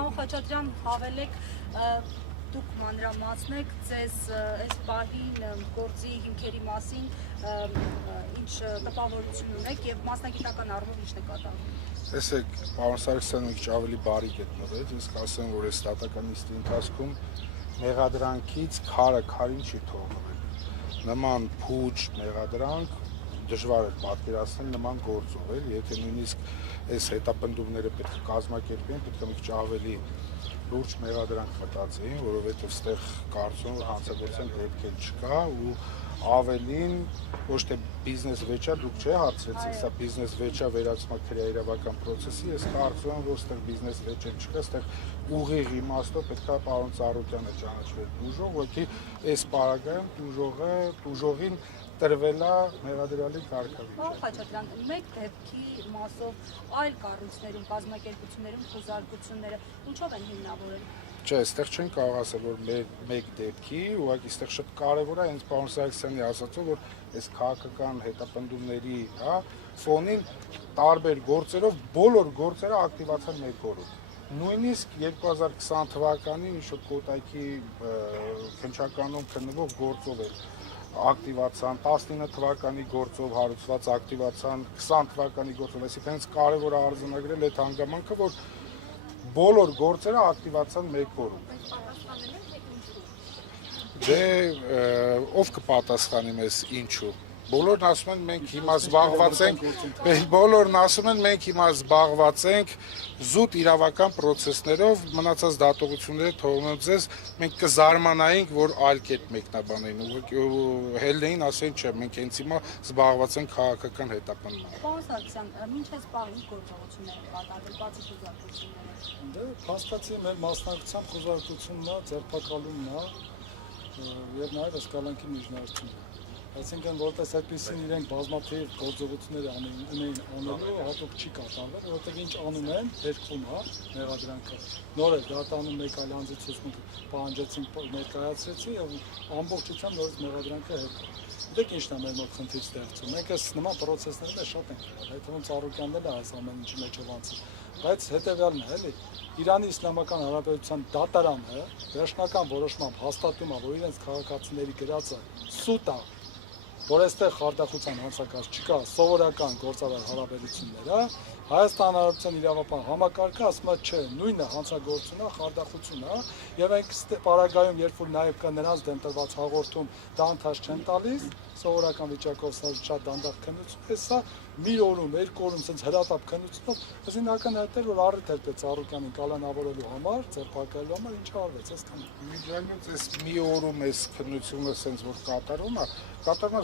Պարոն Խաչատրյան, հավելեք դուք մանրամասնեք ձեզ այս պահին գործի հիմքերի մասին ինչ տպավորություն ունեք եւ մասնագիտական առումով ինչ նկատառում։ Տեսեք, պարոն Սարգսյանը մի քիչ ավելի բարի գտնվեց, ես կասեմ, որ այս ստատական նիստի ընթացքում մեղադրանքից քարը քարին չի թողնվել։ Նման փուչ մեղադրանք դժվար է պատկերացնել նման գործով, եթե նույնիսկ այս հետապնդումները պետք է կազմակերպեն, պետք է մի քիչ ավելի լուրջ մեղադրանք մտածեին, որովհետև ստեղ կարծում եմ, որ հանցագործության դեպք էլ չկա ու ավելին ոչ թե բիզնես վեճա դուք չէ հարցրեցիք, սա բիզնես վեճա վերացման քրեայրավական process-ի, ես կարծում եմ, որ ստեղ բիզնես վեճ էլ չկա, ստեղ ուղիղ իմաստով պետք է պարոն Ծառուկյանը ճանաչվեր տուժող, ուղղակի այս պարագայում տուժողին տրվել է մեղադրյալի կարգավիճակ։ Պարոն Խաչատրյան, մեկ դեպքի մասով այլ կառույցներում, կազմակերպություններում խոզարկությունները ինչով են հիմնավորել։ Չէ, այստեղ չեն կարող ասել, որ մեկ դեպքի, ուղղակի այստեղ շատ կարևոր է հենց պարոն Սարգսյանի ասածով, որ այս քաղաքական հետապնդումների ֆոնին տարբեր գործերով բոլոր գործերը ակտիվացան մեկ օրում։ Նույնիսկ 2020 թվականին ինչ-որ Կոտայքի քննչականում քննվող գործով էր ակտիվացան, 19 թվականի գործով հարուցված ակտիվացան, 20 թվականի գործով, այսինքն հենց կարևոր է արձանագրել այդ հանգամանքը, որ բոլոր գործերը ակտիվացան մեկ օրում։ Դե ով կպատասխանի մեզ ինչու։ Բոլորն ասում են մենք հիմա զբաղված ենք զուտ իրավական process-ներով, մնացած դատողությունները թողնեմ ձեզ, մենք կզարմանայինք, որ այլ կերպ մեկնաբանեին, հելնեին ասեն չէ, մենք հենց հիմա զբաղված ենք քաղաքական հետապնդումով։ Պարոն Սարգսյան, մինչ այս պահին գործողություններ են կատարվել, բացի խոզարկություններից։ Դե փաստացի մեր մասնակցությամբ խոզարկությունն է, ձերբակալումն է եւ նաեւ էսկալանքի միջնորդումն է։ Այսինքն որտես այդպեսին իրենք բազմաթիվ գործողություններ ունեին անելու հատուկ չի կատարվել, որովհետեւ ինչ անում են, երկում է մեղադրանքը։ Նոր է դատանում մեկ այլ անձի ցուցմունք պահանջեցին, ներկայացրեցին եւ ամբողջությամբ նորից մեղադրանքը հետ։ Դեք ինչն է մեր մոտ խնդիր ստեղծում։ Մենք այս նման process-ները շատ ենք කරել, այդ թվում Ծառուկյանն էլ է այս ամեն ինչի մեջով անցել։ Բայց հետեւյալն է, էլի Իրանի Իսլամական Հանրապետության դատարանը վերջնական որոշմամբ հաստատում է, որ իրենց քաղաքացիների գրածը սուտ է, որ այստեղ խարդախության հանցակարգ չկա, սովորական գործարար հարաբերությունները, Հայաստան Հանրապետության իրավապահ համակարգը ասում է չէ, նույնը հանցագործությունն է, խարդախությունն է, եւ այդ պարագայում, երբ որ նաեւ կա նրանց դեմ տրված հաղորդում, դա ընդհանուր չեն տալիս, սովորական վիճակով սա շատ դանդաղ քննություն է, սա մի օրում, երկու օրում sense հրատապ քննությունով, այսինքն ակնհայտել որ առիթ էր պետք Ծառուկյանին կալանավորելու համար, ձերբակալելու համար ինչ արվեց, այսքան։ Միջանից այս մի օրում այս քննությունը sense որ կատարվում է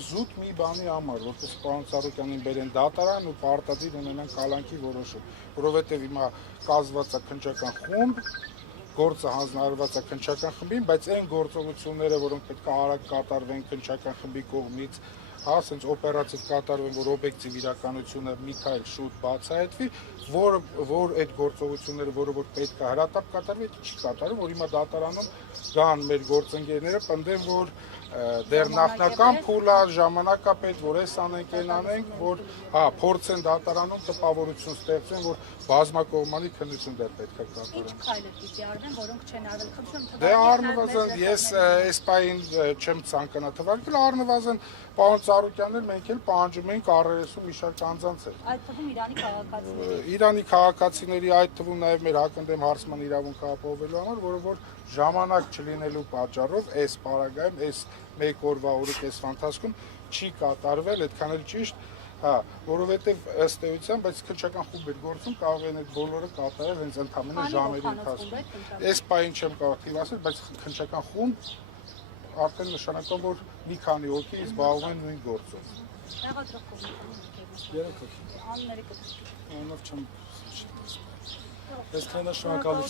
զուտ մի բանի համար, որպես պարոն Ծառուկյանին բերեն դատարան ու պարտադիր ունենան կալանքի որոշում, որովհետև հիմա կազմված է քննչական խումբ, գործը հանձնարարված է քննչական խմբին, բայց այն գործողությունները, որոնք պետք է արագ կատարվեն քննչական խմբի կողմից, ասենց օպերատիվ կատարվեն, որ օբյեկտիվ իրականությունը մի քայլ շուտ բացահայտվի, որ այդ գործողությունները, որը որ պետք է հրատապ կատարվի, չի կատարում, որ հիմա դատարանում գան մեր գործընկերները, պնդեն, որ դեռ նախնական փուլ է, ժամանակ է պետք, որ այս անենք, այն անենք, որ փորձեն դատարանում տպավորություն ստեղծեն, որ բազմակողմանի քննություն դեռ պետք է կատարեն։ Ինչ քայլեր պիտի արվեն, որոնք չեն արվել, խնդրում Դե առնվազն ես այս պահին չեմ ցանկանա թվարկել, առնվազն պարոն Ծառուկյանն էլ մենք էլ պահանջում ենք առերեսում մի շարք անձանց էլ։ Այդ թվում Իրանի քաղաքացիների։ Իրանի քաղաքացիների, այդ թվում նաև մեր հակընդդեմ հարցման իրավունքը ապահովելու համար, որը որ ժամանակ չլինելու պատճառով այս պարագայում, այս մեկ օրվա օրիկեսվա ընթացքում չի կատարվել, այդքան էլ ճիշտ, որովհետև ըստ էության, բայց քննչական խումբ էր գործում, կարող են այդ բոլորը կատարել հենց ընդամենը ժամերի ընթացքում։ Այս պահին չեմ կարող թիվ ասել, բայց քննչական խումբ արդեն նշանակում որ մի քանի հոգի զբաղվում են նույն գործով։ Տեղադրող կողմից։ Երեք հոգի։ Անունները կտրուկ։ Անով չեմ։ Ես քանա շնորհակալություն